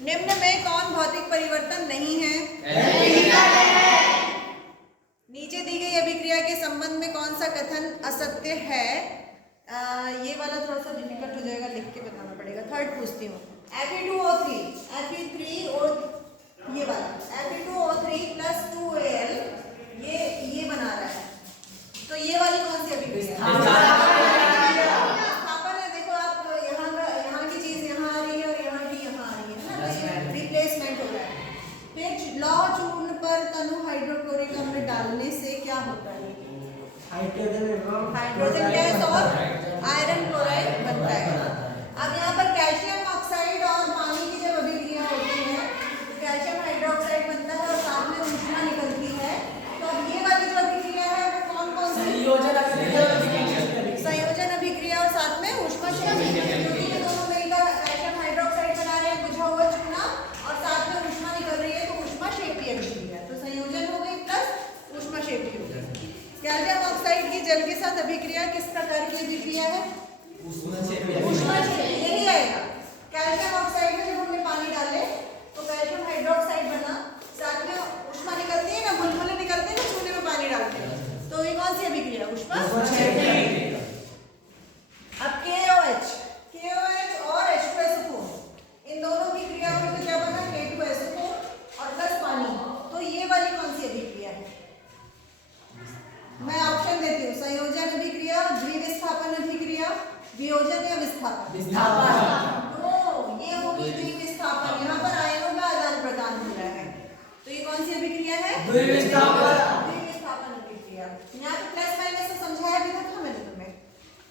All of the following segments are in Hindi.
निम्न में कौन भौतिक परिवर्तन नहीं है? नीचे दी गई अभिक्रिया के संबंध में कौन सा कथन असत्य है? ये वाला थोड़ा सा डिफिकल्ट हो जाएगा, लिख के बताना पड़ेगा। थर्ड पूछती हूँ। Fe2O3, Fe3 और ये वाला Fe2O3 + 2Al ये बना रहा है, तो ये वाली कौन सी अभिक्रिया है? विस्थापन है। देखो आप यहाँ की चीज यहाँ आ रही है और यहाँ की यहाँ आ रही है ना, तो ये रिप्लेसमेंट हो रहा है। फिर लौह चूर्ण पर तनु हाइड्रोक्लोरिक अम्ल डालने से क्या होता है? हाइड्रोजन गैस और आयरन क्लोराइड बनता है। अब यहाँ पर कैल्शियम ऑक्साइड और पानी की जब अभिक्रिया होती है तो कैल्शियम हाइड्रोक्साइड बनता है और साथ में ऊष्मा निकलती है। तो अब ये वाली जो अभिक्रिया है वो कौन सी? संयोजन अभिक्रिया और साथ में ऊष्मा क्षेपी, क्योंकि ये दोनों मिलकर कैल्शियम हाइड्रोक्साइड बना रहे हैं, बुझा हुआ चूना, और साथ में ऊष्मा निकल रही है, तो ऊष्मा क्षेपी अभिक्रिया। तो संयोजन हो गई प्लस ऊष्मा क्षेपी हो गई। कैल्शियम ऑक्साइड की जल के साथ अभिक्रिया किस प्रकार की अभिक्रिया है? ऊष्मा क्षेपी। यही आएगा। कैल्शियम ऑक्साइड में जब हमने पानी डाले तो कैल्शियम हाइड्रोक्साइड बना, साथ में ऊष्मा निकलती है ना, बुलबुले निकलते हैं ना चूने में पानी डालते हैं, तो ये कौन सी अभिक्रिया? ऊष्मा क्षेपी। अब KOH और H2SO4 इन दोनों की क्रिया में तो क्या बना? K2SO4 और प्लस पानी, तो ये वाली कौन सी अभिक्रिया है? मैं ऑप्शन देती हूँ। संयोजन अभिक्रिया, द्विविस्थापन अभिक्रिया, वियोजन या विस्थापन? तो ये होगी द्विविस्थापन। यहाँ पर आयनों का आदान प्रदान हो रहा है, तो ये कौन सी अभिक्रिया है? द्विविस्थापन अभिक्रिया। यहाँ पे प्लस माइनस से समझाया भी था मैंने तुम्हें,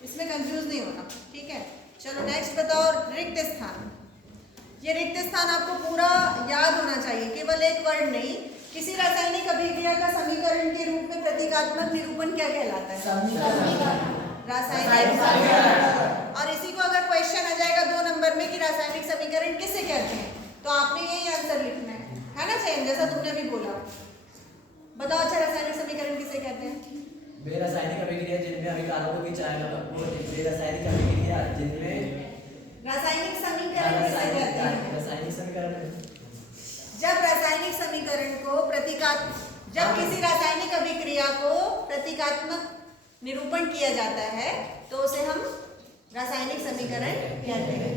इसमें कंफ्यूज नहीं होना, ठीक है। चलो नेक्स्ट बताओ। रिक्त स्थान। ये रिक्त स्थान आपको पूरा याद होना चाहिए, केवल एक वर्ड नहीं। किसी रासायनिक अभिक्रिया का समीकरण के रूप में प्रतीकात्मक निरूपण क्या कहलाता है? रासायनिक। और इसी को अगर क्वेश्चन आ जाएगा 2 नंबर में कि रासायनिक समीकरण किसे कहते हैं, तो आपने यही आंसर लिखना है ना, सेम जैसा तुमने भी बोला। बताओ अच्छा, रासायनिक समीकरण किसे कहते हैं? रासायनिक अभिक्रिया जिनमें अभिकारकों को रासायनिक अभिक्रिया जिनमें रासायनिक समीकरण किसे कहते हैं? रासायनिक समीकरण। जब रासायनिक समीकरण को जब किसी रासायनिक अभिक्रिया को प्रतीकात्मक निरूपण किया जाता है तो उसे हम रासायनिक समीकरण कहते हैं।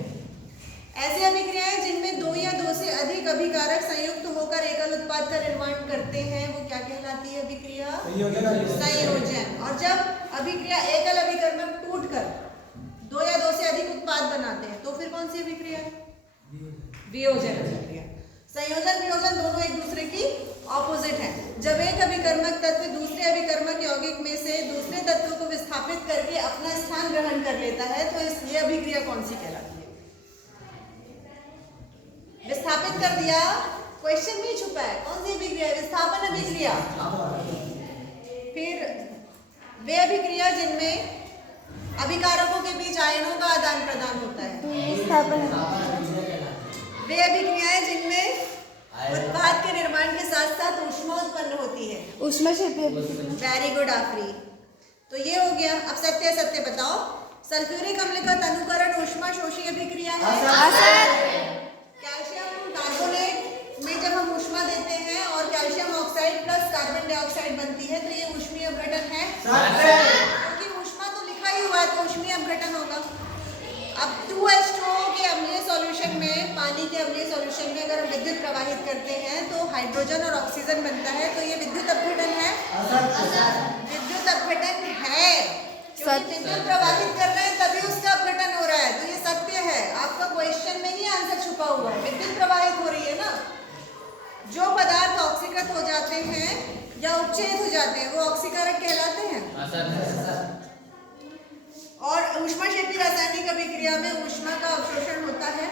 ऐसी अभिक्रियाएं जिनमें 2 या 2 से अधिक अभिकारक संयुक्त होकर एकल उत्पाद का निर्माण करते हैं वो क्या कहलाती है अभिक्रिया? संयोजन। और जब अभिक्रिया एकल अभिकर्मक टूटकर 2 या 2 से अधिक उत्पाद बनाते हैं तो फिर कौन सी अभिक्रिया है? वियोजन अभिक्रिया। संयोजन वियोजन दोनों एक दूसरे की ऑपोजिट है। जब एक अभिकर्मक तत्व दूसरे अभिकर्मक यौगिक में से दूसरे तत्व को विस्थापित करके अपना स्थान ग्रहण कर लेता है तो ये अभिक्रिया कौन सी कहलाती है? विस्थापित कर दिया, क्वेश्चन नहीं छुपा है, कौन सी अभिक्रिया है? विस्थापन अभिक्रिया। फिर वे अभिक्रिया जिनमें अभिकारकों के बीच आयनों का आदान प्रदान होता है। वे अभिक्रियाएं जिनमें उत्पाद के निर्माण के साथ साथ ऊष्मा उत्पन्न होती है। ऊष्मा क्षेपी। वेरी गुड आफरी। तो ये हो गया। अब सत्य असत्य बताओ। सल्फ्यूरिक अम्ल का तनुकरण ऊष्मा शोषी अभिक्रिया है। कैल्शियम कार्बोनेट में जब हम ऊष्मा देते हैं और calcium oxide plus carbon dioxide बनती है तो ये ऊष्मीय अपघटन है, क्योंकि ऊष्मा तो लिखा ही हुआ है तो ऊष्मीय अपघटन होगा। अब 2H2O के अम्लीय सॉल्यूशन में, पानी के अम्लीय सॉल्यूशन में अगर हम विद्युत प्रवाहित करते हैं तो हाइड्रोजन और ऑक्सीजन बनता है, तो ये विद्युत अपघटन है। विद्युत अपघटन है, क्योंकि विद्युत प्रवाहित कर रहे हैं तभी उसका अपघटन हो रहा है, तो ये सत्य है। आपका क्वेश्चन में ही आंसर छुपा हुआ है। विद्युत प्रवाहित हो रही है ना। जो पदार्थ ऑक्सीकृत हो जाते हैं या उपचयित हो जाते हैं वो ऑक्सीकारक कहलाते हैं। और ऊष्माक्षेपी रासायनिक अभिक्रिया में ऊष्मा का अवशोषण होता है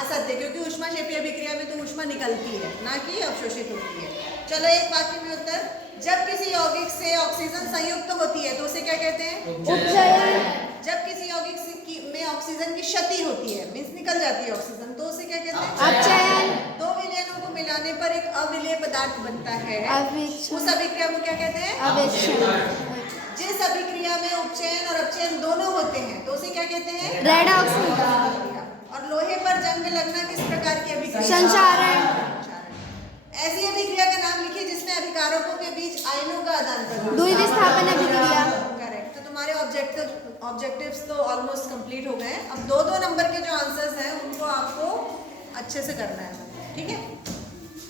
असत्य, क्योंकि ऊष्माक्षेपी अभिक्रिया में तो ऊष्मा निकलती है ना कि अवशोषित होती है। चलो एक वाक्य में उत्तर। जब किसी यौगिक से ऑक्सीजन संयुक्त होती है तो उसे क्या कहते हैं? उपचयन। जब किसी यौगिक में ऑक्सीजन की क्षति होती है, मींस निकल जाती है ऑक्सीजन, तो उसे क्या कहते हैं? अपचयन। 2 विलयनों को मिलाने पर एक अविलेय पदार्थ बनता है, उस अभिक्रिया को क्या कहते हैं? अविक्षय। जिस अभिक्रिया में उपचयन और अपचयन दोनों होते हैं तो उसे क्या कहते हैं? रेडॉक्स। और लोहे पर जंग लगना किस प्रकार की संचारण। ऐसी अभिक्रिया का नाम लिखिए जिसमें अभिकारकों के बीच आयनों का आदान प्रदान। द्विविस्थापन अभिक्रिया। करेक्ट। तो तुम्हारे ऑब्जेक्टिव्स तो ऑलमोस्ट कंप्लीट हो गए हैं। अब 2-2 नंबर के जो आंसर्स हैं उनको आपको अच्छे से करना है, ठीक है।